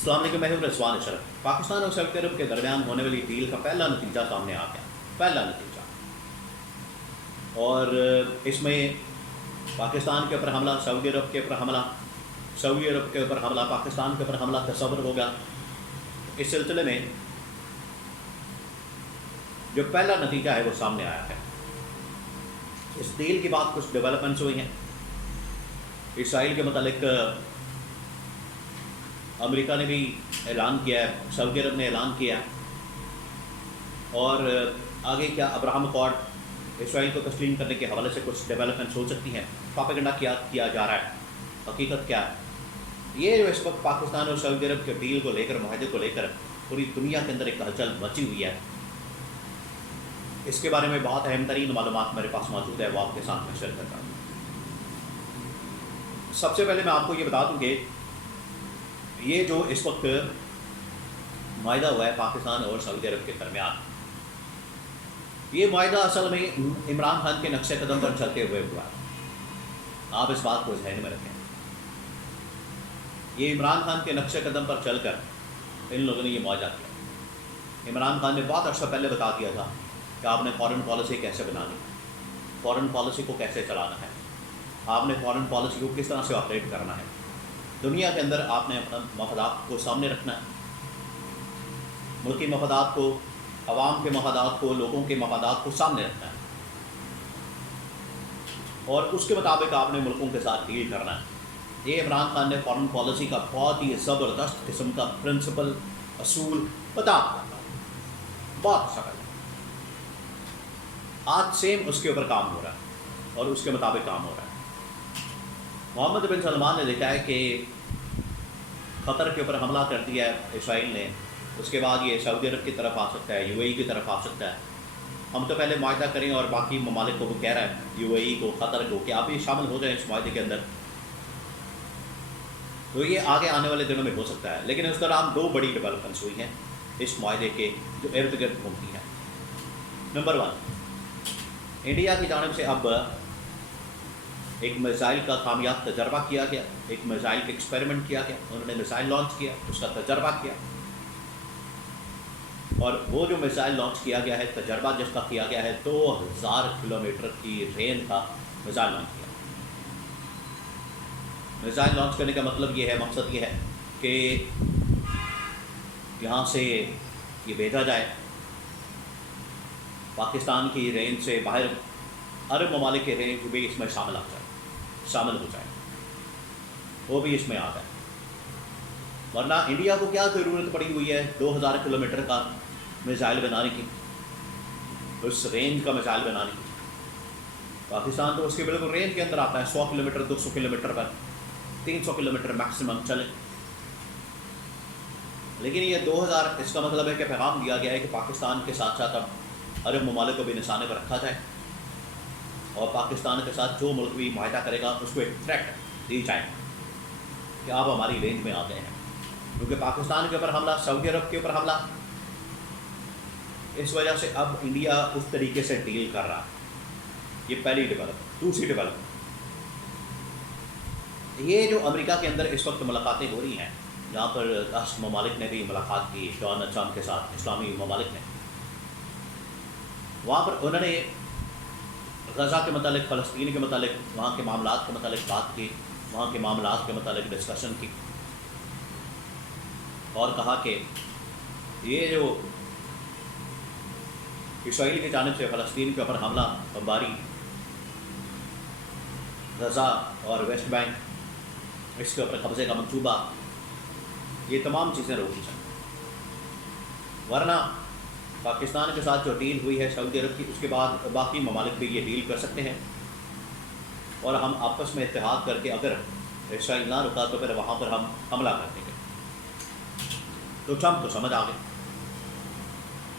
السلام علیکم، میں ہوں رضوان اشرف۔ پاکستان اور سعودی عرب کے درمیان ہونے والی ڈیل کا پہلا نتیجہ سامنے آ گیا، پہلا نتیجہ۔ اور اس میں پاکستان کے اوپر حملہ، سعودی عرب کے اوپر حملہ، سعودی عرب کے اوپر حملہ، پاکستان کے اوپر حملہ تصور ہوگا۔ اس سلسلے میں جو پہلا نتیجہ ہے وہ سامنے آیا ہے۔ اس ڈیل کے بعد کچھ ڈیولپمنٹس ہوئی ہیں۔ اسرائیل کے متعلق امریکہ نے بھی اعلان کیا ہے، سعودی عرب نے اعلان کیا ہے، اور آگے کیا ابراہم اکارڈ اسرائیل کو تسلیم کرنے کے حوالے سے کچھ ڈیولپمنٹس ہو سکتی ہیں۔ پروپیگنڈا کیا جا رہا ہے، حقیقت کیا ہے؟ یہ جو اس وقت پاکستان اور سعودی عرب کے ڈیل کو لے کر، معاہدے کو لے کر پوری دنیا کے اندر ایک ہلچل مچی ہوئی ہے، اس کے بارے میں بہت اہم ترین معلومات میرے پاس موجود ہے، وہ آپ کے ساتھ میں شیئر کرتا ہوں۔ سب سے پہلے میں آپ کو یہ بتا دوں کہ یہ جو اس وقت معاہدہ ہوا ہے پاکستان اور سعودی عرب کے درمیان، یہ معاہدہ اصل میں عمران خان کے نقش قدم پر چلتے ہوئے ہوا ہے۔ آپ اس بات کو ذہن میں رکھیں، یہ عمران خان کے نقش قدم پر چل کر ان لوگوں نے یہ معاہدہ کیا۔ عمران خان نے بہت عرصہ پہلے بتا دیا تھا کہ آپ نے فارن پالیسی کیسے بنانی ہے، فارن پالیسی کو کیسے چلانا ہے، آپ نے فارن پالیسی کو کس طرح سے آپریٹ کرنا ہے، دنیا کے اندر آپ نے اپنا مفادات کو سامنے رکھنا ہے، ملکی مفادات کو، عوام کے مفادات کو، لوگوں کے مفادات کو سامنے رکھنا ہے، اور اس کے مطابق آپ نے ملکوں کے ساتھ ڈیل کرنا ہے۔ یہ عمران خان نے فارن پالیسی کا بہت ہی زبردست قسم کا پرنسپل، اصول بتا بہت سکل۔ آج سیم اس کے اوپر کام ہو رہا ہے اور اس کے مطابق کام ہو رہا ہے۔ محمد بن سلمان نے دیکھا ہے کہ قطر کے اوپر حملہ کر دیا ہے اسرائیل نے، اس کے بعد یہ سعودی عرب کی طرف آ سکتا ہے، یو اے ای کی طرف آ سکتا ہے۔ ہم تو پہلے معاہدہ کریں، اور باقی ممالک کو وہ کہہ رہا ہے، یو اے ای کو، قطر کو، کہ آپ بھی شامل ہو جائیں اس معاہدے کے اندر۔ تو یہ آگے آنے والے دنوں میں ہو سکتا ہے، لیکن اس دوران دو بڑی ڈیولپمنٹس ہوئی ہیں اس معاہدے کے جو ارد گرد گھومتی ہیں۔ نمبر 1، انڈیا کی جانب سے اب ایک میزائل کا کامیاب تجربہ کیا گیا، ایک میزائل کا ایکسپیریمنٹ کیا گیا، انہوں نے میزائل لانچ کیا، اس کا تجربہ کیا، اور وہ جو میزائل لانچ کیا گیا ہے، تجربہ جس کا کیا گیا ہے، 2000 کلومیٹر کی رینج کا میزائل لانچ کیا۔ میزائل لانچ کرنے کا مطلب یہ ہے، مقصد یہ ہے کہ یہاں سے یہ بھیجا جائے، پاکستان کی رینج سے باہر عرب ممالک کے رینج بھی اس میں شامل ہو جائے، وہ بھی اس میں آ جائے۔ ورنہ انڈیا کو کیا ضرورت پڑی ہوئی ہے 2000 کلومیٹر کا میزائل بنانے کی، اس رینج کا میزائل بنانے کی؟ پاکستان تو اس کے بالکل رینج کے اندر آتا ہے، 100 کلومیٹر، 200 کلومیٹر پر، 300 کلومیٹر میکسیمم چلے۔ لیکن یہ 2000، اس کا مطلب ہے کہ پیغام دیا گیا ہے کہ پاکستان کے ساتھ ساتھ اب عرب ممالک کو بھی نشانے پر رکھا جائے، اور پاکستان کے ساتھ جو ملک بھی معاہدہ کرے گا اس کو ایک تھریٹ دی جائے کہ آپ ہماری رینج میں آ گئے ہیں، کیونکہ پاکستان کے اوپر حملہ، سعودی عرب کے اوپر حملہ، اس وجہ سے اب انڈیا اس طریقے سے ڈیل کر رہا ہے۔ یہ پہلی ڈیولپمنٹ۔ دوسری ڈیولپمنٹ، یہ جو امریکہ کے اندر اس وقت ملاقاتیں ہو رہی ہیں، جہاں پر 10 ممالک نے بھی ملاقات کی ڈونلڈ ٹرمپ کے ساتھ، اسلامی ممالک نے، وہاں پر انہوں نے غزہ کے متعلق، فلسطین کے متعلق، وہاں کے معاملات کے متعلق بات کی، وہاں کے معاملات کے متعلق ڈسکشن کی، اور کہا کہ یہ جو اسرائیل کی جانب سے فلسطین کے اوپر حملہ، بمباری، غزہ اور ویسٹ بینک، اس کے اوپر قبضے کا منصوبہ، یہ تمام چیزیں روکی جائیں، ورنہ پاکستان کے ساتھ جو ڈیل ہوئی ہے سعودی عرب کی، اس کے بعد باقی ممالک بھی یہ ڈیل کر سکتے ہیں، اور ہم آپس میں اتحاد کر کے اگر اسرائیل نہ رکا تو پھر وہاں پر ہم حملہ کر دیں گے۔ تو ٹرمپ کو سمجھ آ گئی،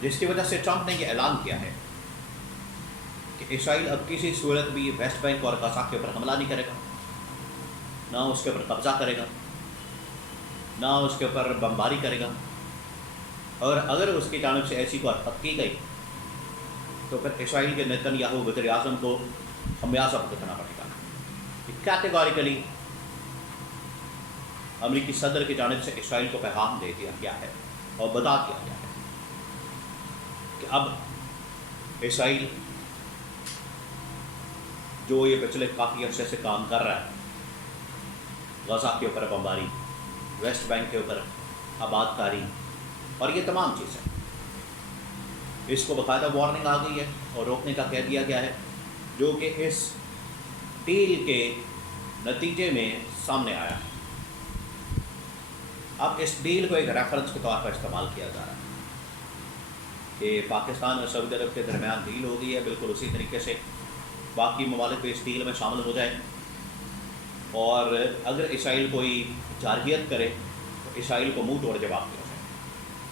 جس کی وجہ سے ٹرمپ نے یہ اعلان کیا ہے کہ اسرائیل اب کسی صورت بھی ویسٹ بینک اور غزہ کے اوپر حملہ نہیں کرے گا، نہ اس کے اوپر قبضہ کرے گا، نہ اس کے اوپر بمباری کرے گا، اور اگر اس کی جانب سے ایسی کوئی حرکت کی گئی تو پھر اسرائیل کے نیتن یاہو وزیر اعظم کو خمیازہ بھگتنا پڑے گا۔ کیٹیگوریکلی امریکی صدر کی جانب سے اسرائیل کو پیغام دے دیا گیا ہے اور بتا دیا گیا ہے کہ اب اسرائیل جو یہ پچھلے کافی عرصے سے کام کر رہا ہے، غزہ کے اوپر بمباری، ویسٹ بینک کے اوپر آباد کاری اور یہ تمام چیزیں، اس کو باقاعدہ وارننگ آ گئی ہے اور روکنے کا کہہ دیا گیا ہے، جو کہ اس ڈیل کے نتیجے میں سامنے آیا ہے۔ اب اس ڈیل کو ایک ریفرنس کے طور پر استعمال کیا جا رہا ہے کہ پاکستان اور سعودی عرب کے درمیان ڈیل ہو گئی ہے، بالکل اسی طریقے سے باقی ممالک بھی اس ڈیل میں شامل ہو جائیں، اور اگر اسرائیل کوئی جارحیت کرے تو اسرائیل کو منہ توڑ جواب دیا جائے۔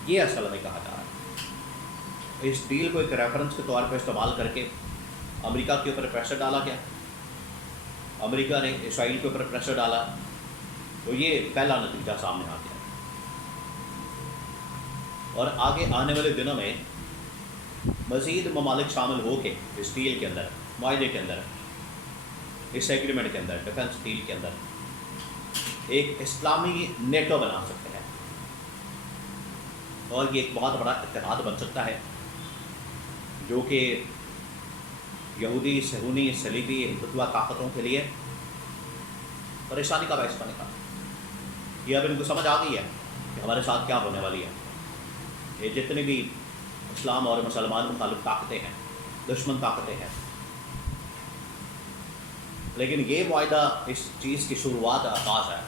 یہ اصل میں کہا جا رہا ہے۔ اس ڈیل کو ایک ریفرنس کے طور پر استعمال کر کے امریکہ کے اوپر پریشر ڈالا گیا، امریکہ نے اسرائیل کے اوپر پریشر ڈالا، تو یہ پہلا نتیجہ سامنے آ گیا۔ اور آگے آنے والے دنوں میں مزید ممالک شامل ہو کے اس ڈیل کے اندر، معاہدے کے اندر، اس ایگریمنٹ کے اندر، ڈیفنس ڈیل کے اندر ایک اسلامی نیٹو بنا سکتے ہیں، اور یہ ایک بہت بڑا اتحاد بن سکتا ہے جو کہ یہودی، صہیونی، صلیبی، ہندوتوا طاقتوں کے لیے پریشانی کا باعث بنے گا۔ یہ اب ان کو سمجھ آ گئی ہے کہ ہمارے ساتھ کیا ہونے والی ہے۔ یہ جتنی بھی اسلام اور مسلمان مخالف طاقتیں ہیں، دشمن طاقتیں ہیں، لیکن یہ معاہدہ اس چیز کی شروعات، آغاز ہے،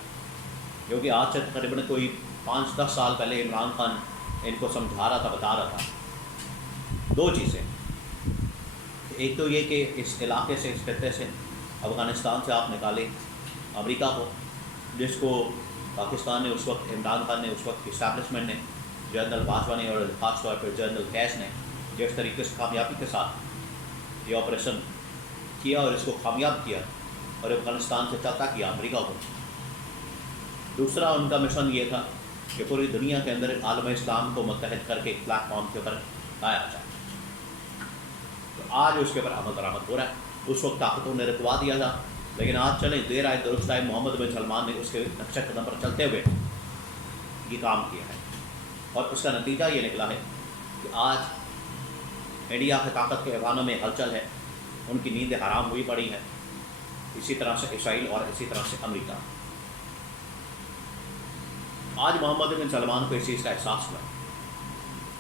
کیونکہ آج سے تقریباً کوئی 5-10 سال پہلے عمران خان ان کو سمجھا رہا تھا، بتا رہا تھا دو چیزیں۔ ایک تو یہ کہ اس علاقے سے، اس خطے سے، افغانستان سے آپ نکالے امریکہ کو، جس کو پاکستان نے اس وقت، عمران خان نے اس وقت، اسٹیبلشمنٹ نے، جنرل باجوہ نے اور خاص طور پر جنرل کیش نے جس طریقے سے کامیابی کے ساتھ یہ آپریشن کیا اور اس کو کامیاب کیا اور افغانستان سے چلتا کیا امریکہ کو۔ دوسرا ان کا مشن یہ تھا کہ پوری دنیا کے اندر عالم اسلام کو متحد کر کے ایک پلیٹ فارم کے اوپر لایا جائے۔ تو آج اس کے اوپر عمل درآمد ہو رہا ہے۔ اس وقت طاقتوں نے رکوا دیا تھا، لیکن آج چلیں، دیر آئے درست آئے، محمد بن سلمان نے اس کے نقشہ قدم پر چلتے ہوئے یہ کام کیا ہے، اور اس کا نتیجہ یہ نکلا ہے کہ آج انڈیا کی طاقت کے ایوانوں میں ہلچل ہے، ان کی نیند حرام ہوئی پڑی ہے، اسی طرح سے اسرائیل اور اسی طرح سے امریکہ۔ آج محمد بن سلمان کو اس چیز کا احساس ہوا ہے،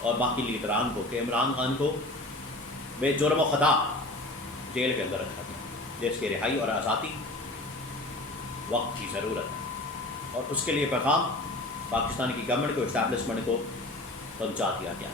اور باقی لیڈران کو، کہ عمران خان کو بے جرم و خطا جیل کے اندر رکھا گیا، جس کی رہائی اور آزادی وقت کی ضرورت ہے، اور اس کے لیے پیغام پاکستان کی گورنمنٹ کو، اسٹیبلشمنٹ کو پہنچا دیا گیا۔